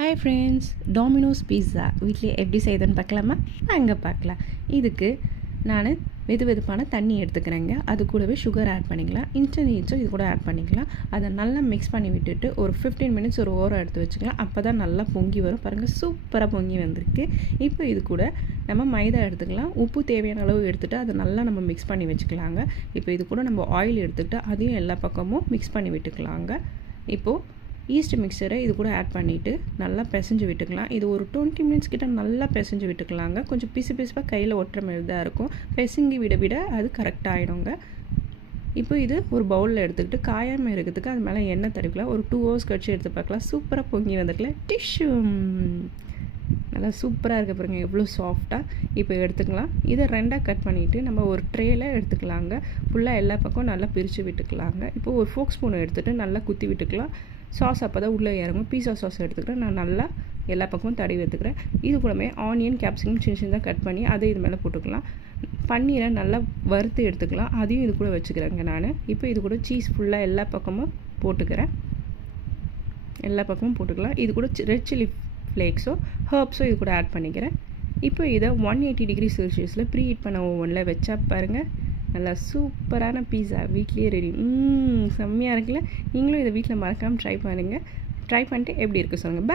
Hi friends, Domino's பீஸா வீட்டிலே எப்படி செய்யுதுன்னு பார்க்கலாமா? அங்கே பார்க்கலாம். இதுக்கு நான் வெதுவெதுப்பான தண்ணி எடுத்துக்கிறேங்க. அது கூடவே சுகர் ஆட் பண்ணிக்கலாம். இன்ஸ்டன்ட் ஈஸ்ட்டும் இது கூட ஆட் பண்ணிக்கலாம். அதை நல்லா மிக்ஸ் பண்ணி விட்டுட்டு ஒரு 15 மினிட்ஸ் ஒரு ஓரம் எடுத்து வச்சுக்கலாம். அப்போ தான் நல்லா பொங்கி வரும். பாருங்கள், சூப்பராக பொங்கி வந்திருக்கு. இப்போ இது கூட நம்ம மைதா எடுத்துக்கலாம். உப்பு தேவையான அளவு எடுத்துகிட்டு அதை நல்லா நம்ம மிக்ஸ் பண்ணி வச்சுக்கலாங்க. இப்போ இது கூட நம்ம ஆயில் எடுத்துக்கிட்டு அதையும் எல்லா பக்கமும் மிக்ஸ் பண்ணி விட்டுக்கலாங்க. இப்போது ஈஸ்ட் மிக்சரை இது கூட ஆட் பண்ணிவிட்டு நல்லா பிசைஞ்சு விட்டுக்கலாம். இது ஒரு 20 மினிட்ஸ் கிட்ட நல்லா பிசைஞ்சு விட்டுக்கலாங்க. கொஞ்சம் பிசுப்பாக கையில் ஒட்டுற மாதிரி தான் இருக்கும். பிசைஞ்சு விட அது கரெக்டாக ஆகிடுங்க. இப்போ இது ஒரு பவுலில் எடுத்துக்கிட்டு காயாமல் இருக்கிறதுக்கு அது மேலே எண்ணெய் தடவிக்கலாம். ஒரு 2 ஹவர்ஸ் கழிச்சு எடுத்து பார்க்கலாம். சூப்பராக பொங்கி வந்துருக்கல. டிஷ்யூ நல்லா சூப்பராக இருக்க பாருங்க, எவ்வளோ சாஃப்டாக. இப்போ எடுத்துக்கலாம். இதை 2ஆக கட் பண்ணிவிட்டு நம்ம ஒரு ட்ரேயில் எடுத்துக்கலாங்க. ஃபுல்லாக எல்லா பக்கம் நல்லா பிரித்து விட்டுக்கலாங்க. இப்போ ஒரு ஃபோக் ஸ்பூன் எடுத்துகிட்டு நல்லா குத்தி விட்டுக்கலாம். சாஸ் அப்போ தான் உள்ளே இறங்கும். பீஸா சாஸ் எடுத்துக்கிறேன். நான் நல்லா எல்லா பக்கமும் தடவி எடுத்துக்கிறேன். இது கூடவே ஆனியன் கேப்சிகம் சின்னதாக கட் பண்ணி அதை இது மேலே போட்டுக்கலாம். பன்னீரை நல்லா வறுத்து எடுத்துக்கலாம். அதையும் இது கூட வச்சுக்கிறேங்க நான். இப்போ இது கூட சீஸ் ஃபுல்லாக எல்லா பக்கமும் போட்டுக்கிறேன். எல்லா பக்கமும் போட்டுக்கலாம். இது கூட ரெட் சில்லி ஃப்ளேக்ஸோ ஹர்ப்ஸோ இது கூட ஆட் பண்ணிக்கிறேன். இப்போ இதை 180 டிகிரி செல்சியஸில் ப்ரீ ஹீட் பண்ண ஓவனில் வச்சா பாருங்கள், நல்லா சூப்பரான பீஸா வீட்லேயே ரெடி. செம்மையாக இருக்குல்ல. நீங்களும் இதை வீட்டில் மறக்காமல் ட்ரை பண்ணுங்கள். ட்ரை பண்ணிட்டு எப்படி இருக்குது சொல்லுங்கள்.